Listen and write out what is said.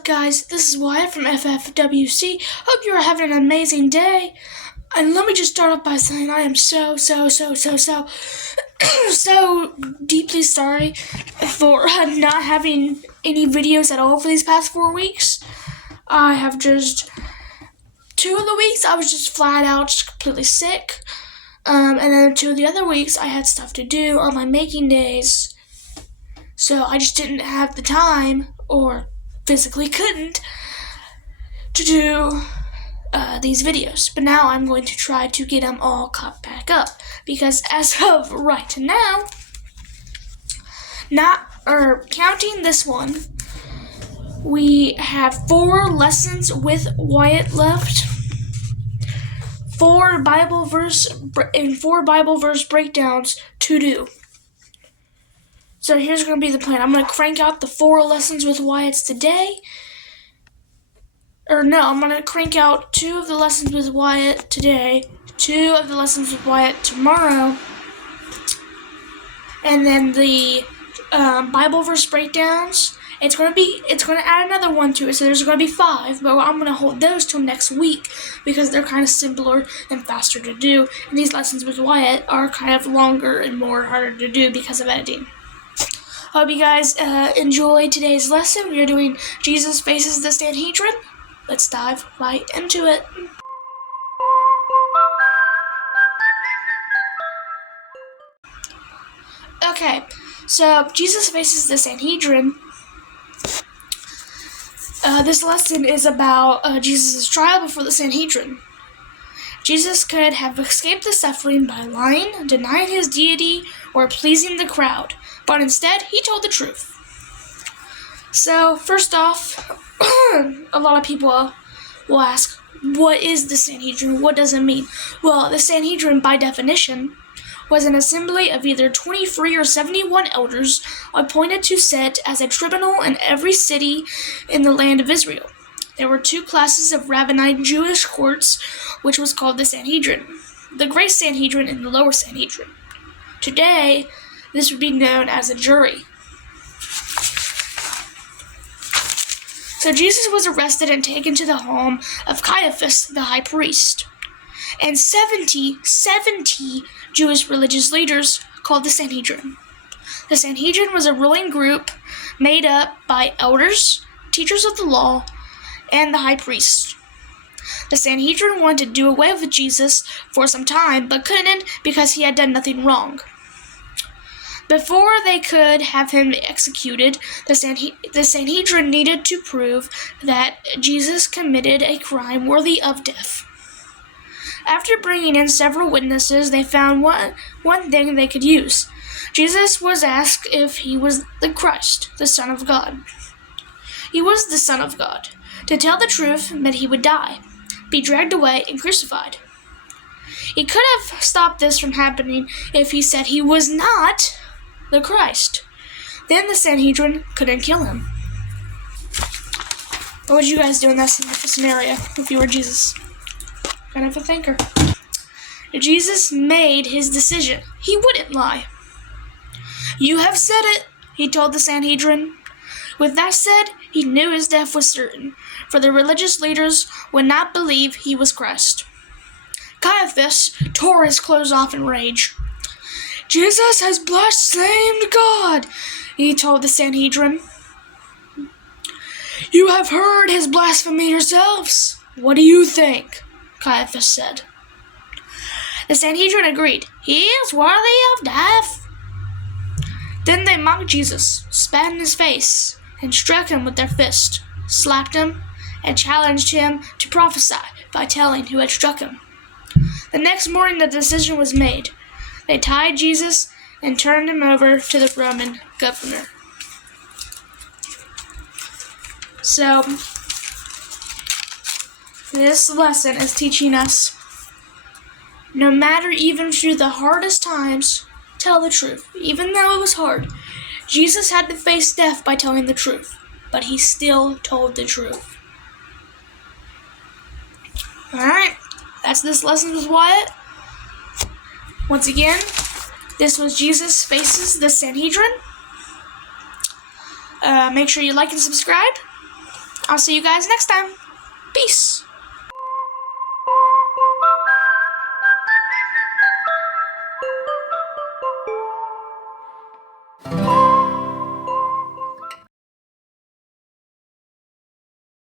up, guys? This is Wyatt from FFWC. Hope you are having an amazing day. And let me just start off by saying I am so deeply sorry for not having any videos at all for these past 4 weeks. I have just 2 of the weeks I was just flat out just completely sick. And then 2 of the other weeks I had stuff to do on my making days. So I just didn't have the time, or physically couldn't, to do these videos. But now I'm going to try to get them all caught back up, because as of right now, counting this one, we have 4 lessons with Wyatt left, 4 Bible verse breakdowns to do. So here's going to be the plan. I'm going to crank out the 4 lessons with Wyatt's today. I'm going to crank out 2 of the lessons with Wyatt today, 2 of the lessons with Wyatt tomorrow, and then the Bible verse breakdowns. It's going to add another one to it, so there's going to be 5, but I'm going to hold those till next week because they're kind of simpler and faster to do. And these lessons with Wyatt are kind of longer and more harder to do because of editing. Hope you guys enjoy today's lesson. We are doing Jesus Faces the Sanhedrin. Let's dive right into it. Okay, so Jesus Faces the Sanhedrin. This lesson is about Jesus' trial before the Sanhedrin. Jesus could have escaped the suffering by lying, denying his deity, or pleasing the crowd, but instead he told the truth. So first off, a lot of people will ask, what is the Sanhedrin? What does it mean? Well, the Sanhedrin, by definition, was an assembly of either 23 or 71 elders appointed to sit as a tribunal in every city in the land of Israel. There were 2 classes of rabbinite Jewish courts, which was called the Sanhedrin, the Great Sanhedrin and the Lower Sanhedrin. Today, this would be known as a jury. So Jesus was arrested and taken to the home of Caiaphas, the high priest, and 70 Jewish religious leaders called the Sanhedrin. The Sanhedrin was a ruling group made up by elders, teachers of the law, and the high priest. The Sanhedrin wanted to do away with Jesus for some time, but couldn't because he had done nothing wrong. Before they could have him executed, the Sanhedrin needed to prove that Jesus committed a crime worthy of death. After bringing in several witnesses, they found one thing they could use. Jesus was asked if he was the Christ, the Son of God. He was the Son of God. To tell the truth meant he would die, be dragged away, and crucified. He could have stopped this from happening if he said he was not the Christ. Then the Sanhedrin couldn't kill him. What would you guys do in that scenario if you were Jesus? Kind of a thinker. Jesus made his decision. He wouldn't lie. You have said it, he told the Sanhedrin. With that said, he knew his death was certain, for the religious leaders would not believe he was Christ. Caiaphas tore his clothes off in rage. Jesus has blasphemed God, he told the Sanhedrin. You have heard his blasphemy yourselves. What do you think? Caiaphas said. The Sanhedrin agreed. He is worthy of death. Then they mocked Jesus, spat in his face, and struck him with their fist, slapped him, and challenged him to prophesy by telling who had struck him. The next morning the decision was made. They tied Jesus and turned him over to the Roman governor. So, this lesson is teaching us, no matter even through the hardest times, tell the truth. Even though it was hard, Jesus had to face death by telling the truth, but he still told the truth. Alright, that's this lesson with Wyatt. Once again, this was Jesus Faces the Sanhedrin. Make sure you like and subscribe. I'll see you guys next time. Peace.